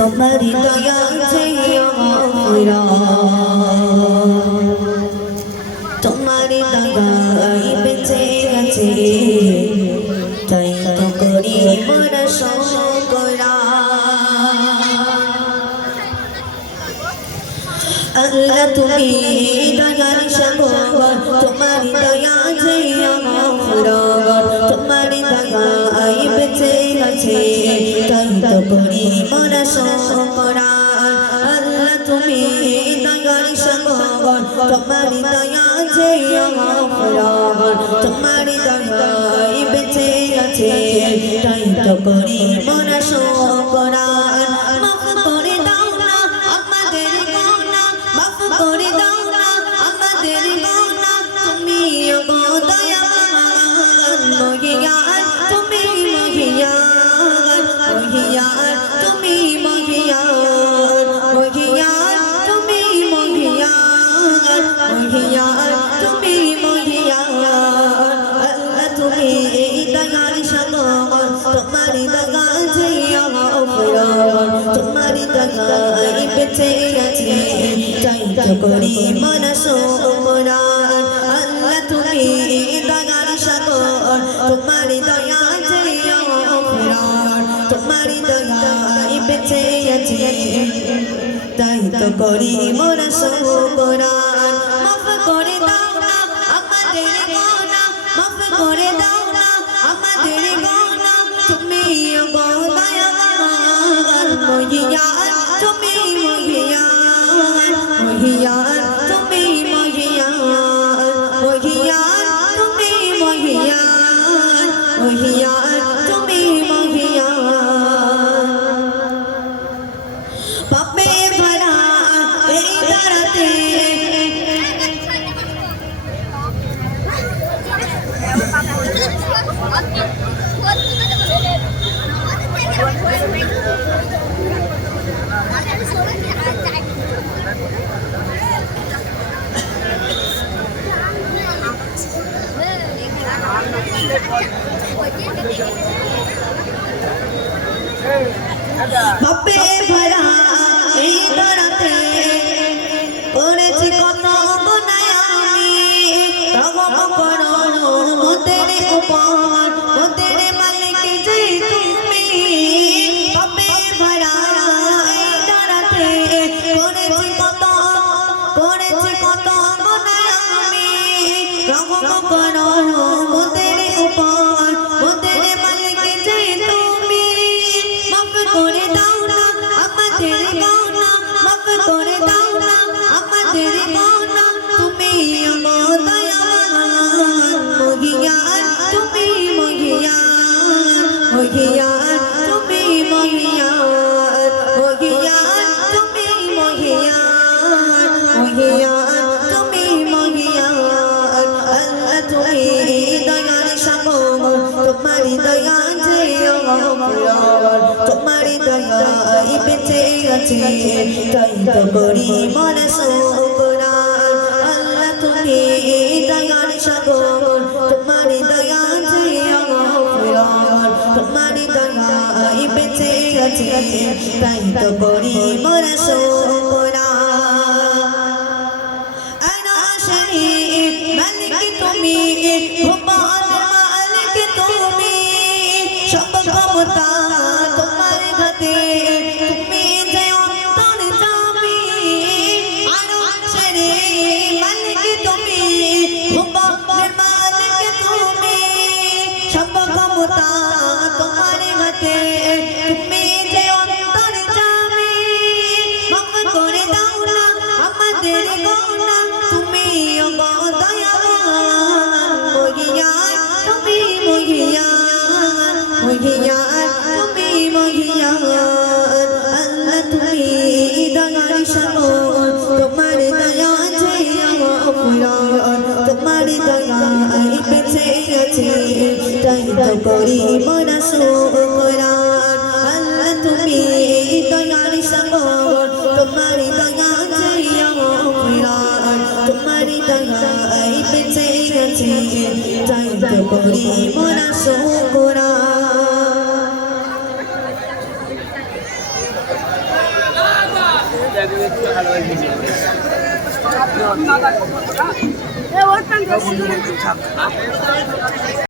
তোমারি দয়া চেয়ে তোমারি দয়াই বেঁচে গেছে তাই তো করি মোরা শুকরা আল্লাহ তুমি দয়ার সাগর তোমারি দয়া চেয়ে তোমারি দয়াই বেঁচে গেছে তাই তো করি মোরা শুকরা আল্লাহ তুমি দয়ার সাগর তোমারি দয়া চেয়ে তোমারি দয়াই বেঁচে গেছে তাই তো করি মোরা শুকরা মাফ করে দাও না আমাদের গুনাহ মাফ করে দাও না আমাদের গুনাহ তুমি গো দয়াবান মহিয়ান তুমি মহিয়ান মহিয়ান তুমি মহিয়ান মহিয়ান তুমি মহিয়ান মহিয়ান তুমি মহিয়ান আল্লাহ তুমি দয়ার সাগর তোমারি দয়া চেয়ে তোমারি দয়াই বেঁচে গেছে তাই তো করি মোরা শুকরা আল্লাহ তুমি দয়ার সাগর তোমারি দয়া চেয়ে তোমারি দয়াই বেঁচে গেছে তাই তো করি মোরা শুকরা মাফ করে দাও না আমাদের গুনাহ মাফ করে দাও না আমাদের গুনাহ তুমি গো দয়াবান মহিয়ান তুমি মহিয়ান মহিয়ান তুমি মহিয়ান মহিয়ান তুমি মহিয়ান মহিয়ান তুমি মহিয়ান পাপে ভরা এই ধরতে পাপে ভরা এই ধরতে করেছি কত গুনাহ আমি রহম করো মোদের উপর মোদের মালিক যে তুমি পাপে ভরা এই ধরতে করেছি কত গুনাহ আমি রহম করো মোদের উপর মোদের মালিক যে তুমি মাফ করে দাও না আমাদের গুনাহ মাফ করে দাও না আমাদের গুনাহ তুমি গো দয়াবান মহিয়ান তুমি মহিয়ান মহিয়ান তুমি মহিয়ান মহিয়ান তুমি মহিয়ান মহিয়ান তুমি মহিয়ান আল্লাহ তুমি দয়ার সাগর তোমারি দয়া চেয়ে তোমারি দয়াই বেঁচে গেছে তাই তো করি মোরা শুকরা আল্লাহ তুমি দয়ার সাগর তোমারি দয়া চেয়ে তোমারি দয়াই বেঁচে গেছে তাই তো করি মোরা শুকরা আনা শরীফ মালিক তুমি ভুবন মালিক তুমি সব ক্ষমতা তোমার হাতে তুমি যে অন্তর্যামী আরো ছেড়ে মালিক তুমি ভুবন মালিক তুমি সব ক্ষমতা তোমার হাতে তুমি যে অন্তর্যামী মাফ করে দাও না আমাদের গুনাহ তুমি গো দয়াবান মহিয়ান তুমি মহিয়ান মহিয়ান তুমি মহিয়ান আল্লাহ তুমি দয়ার সাগর তোমার দয়া চেয়ে তোমার দয়াই বেঁচে গেছে তাই তো করি মোরা শুকরা আল্লাহ তুমি দয়ার সাগর তোমার দয়া চেয়ে তোমার দয়াই বেঁচে গেছে তাই তো করি মোরা শুকরা ভালোবাসি